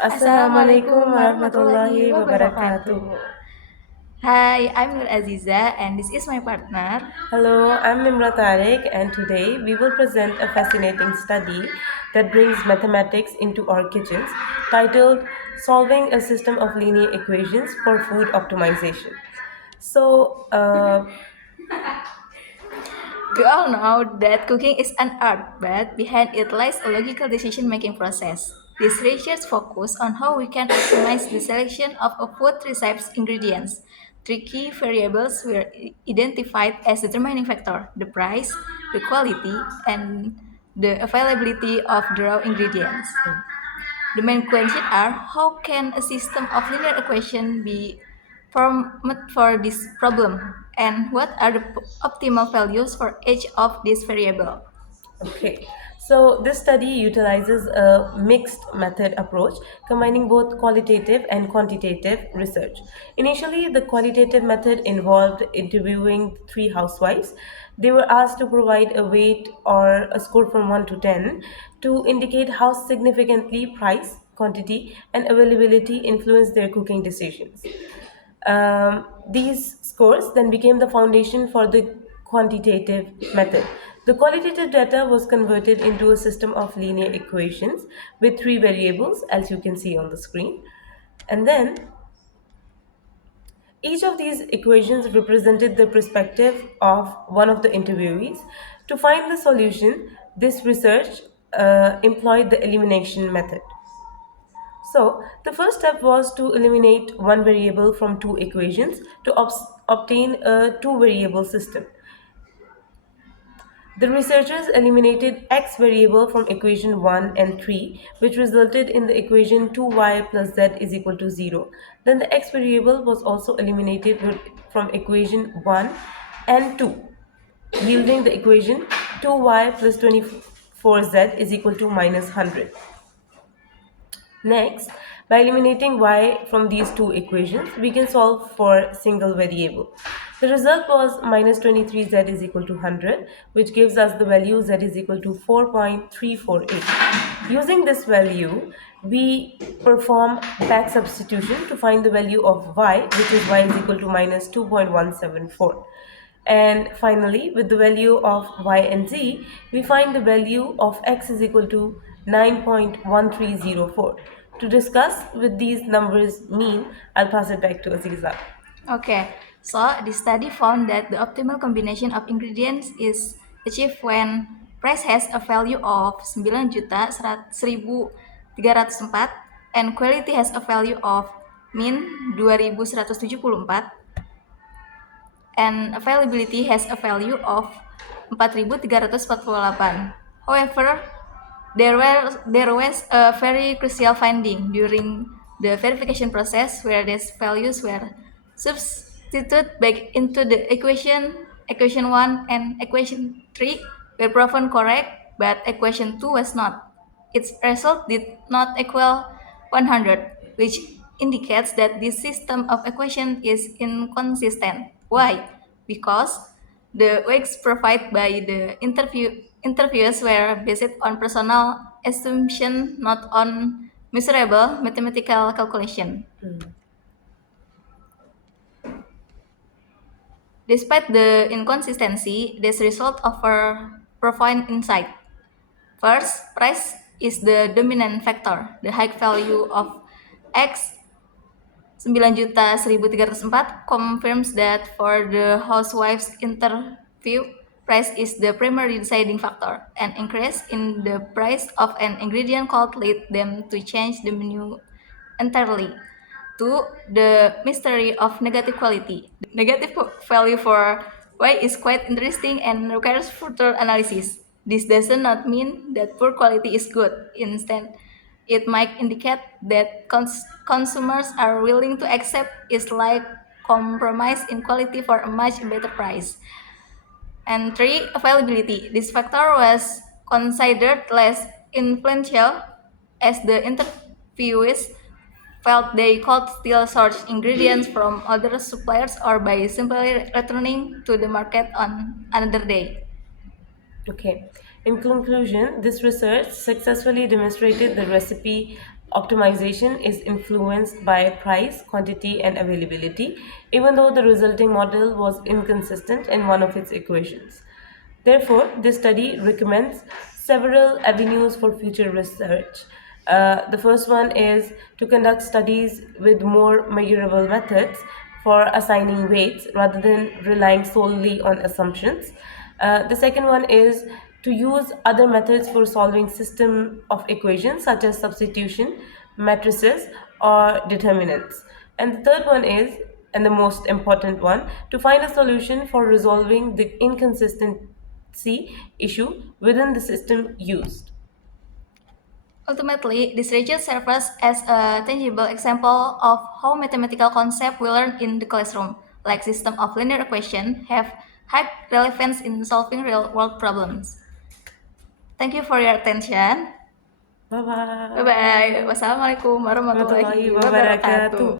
Assalamualaikum Assalamualaikum warahmatullahi warahmatullahi wabarakatuh. wabarakatuh. Hi, I'm Nur Aziza and this is my partner. Hello, I'm Nimra Tariq, and today we will present a fascinating study that brings mathematics into our kitchens, titled Solving a System of Linear Equations for Food Optimization. So, We all know that cooking is an art, but behind it lies a logical decision making process. This research focuses on how we can optimize the selection of a food recipe's ingredients. Three key variables were identified as determining factor: the price, the quality, and the availability of the raw ingredients. The main questions are how can a system of linear equation be formed for this problem and what are the optimal values for each of these variables. Okay, so this study utilizes a mixed method approach, combining both qualitative and quantitative research. Initially, the qualitative method involved interviewing three housewives. They were asked to provide a weight or a score from 1 to 10 to indicate how significantly price, quantity, and availability influence their cooking decisions. These scores then became the foundation for the quantitative method. The qualitative data was converted into a system of linear equations with three variables, as you can see on the screen. And then each of these equations represented the perspective of one of the interviewees. To find the solution, this research employed the elimination method. So, the first step was to eliminate one variable from two equations to obtain a two variable system. The researchers eliminated x variable from equation 1 and 3, which resulted in the equation 2y plus z is equal to 0. Then the x variable was also eliminated from equation 1 and 2, yielding the equation 2y plus 24z is equal to minus 100. Next, by eliminating y from these two equations, we can solve for single variable. The result was minus 23z is equal to 100, which gives us the value z is equal to 4.348. Using this value, we perform back substitution to find the value of y, which is y is equal to minus 2.174. And finally, with the value of y and z, we find the value of x is equal to 9.1304. To discuss with these numbers mean, I'll pass it back to Aziza. Okay, so the study found that the optimal combination of ingredients is achieved when price has a value of 9.1304 and quality has a value of min 2174 and availability has a value of 4348. However, there was a very crucial finding during the verification process where these values were substituted back into the equation 1 and equation 3 were proven correct, but equation 2 was not. Its result did not equal 100, which indicates that this system of equation is inconsistent. Why? Because the weights provided by the interviews were based on personal assumption, not on measurable mathematical calculation. Despite the inconsistency, this result offer profound insight. First, price is the dominant factor. The high value of X 9.1304 confirms that for the housewives interview, price is the primary deciding factor. An increase in the price of an ingredient could lead them to change the menu entirely. Two, the mystery of negative quality. The negative value for Y is quite interesting and requires further analysis. This does not mean that poor quality is good. Instead, it might indicate that consumers are willing to accept a slight compromise in quality for a much better price. And three, availability. This factor was considered less influential as the interviewees felt they could still source ingredients from other suppliers or by simply returning to the market on another day. Okay. In conclusion, this research successfully demonstrated the recipe optimization is influenced by price, quantity, and availability, even though the resulting model was inconsistent in one of its equations. Therefore, this study recommends several avenues for future research. The first one is to conduct studies with more measurable methods for assigning weights rather than relying solely on assumptions. The second one is to use other methods for solving system of equations such as substitution, matrices, or determinants. And the third one is, and the most important one, to find a solution for resolving the inconsistency issue within the system used. Ultimately, this research serves as a tangible example of how mathematical concepts we learn in the classroom, like system of linear equation, have high relevance in solving real-world problems. Thank you for your attention. Bye bye. Bye-bye. Wassalamualaikum warahmatullahi Warahmatullahi wabarakatuh. wabarakatuh.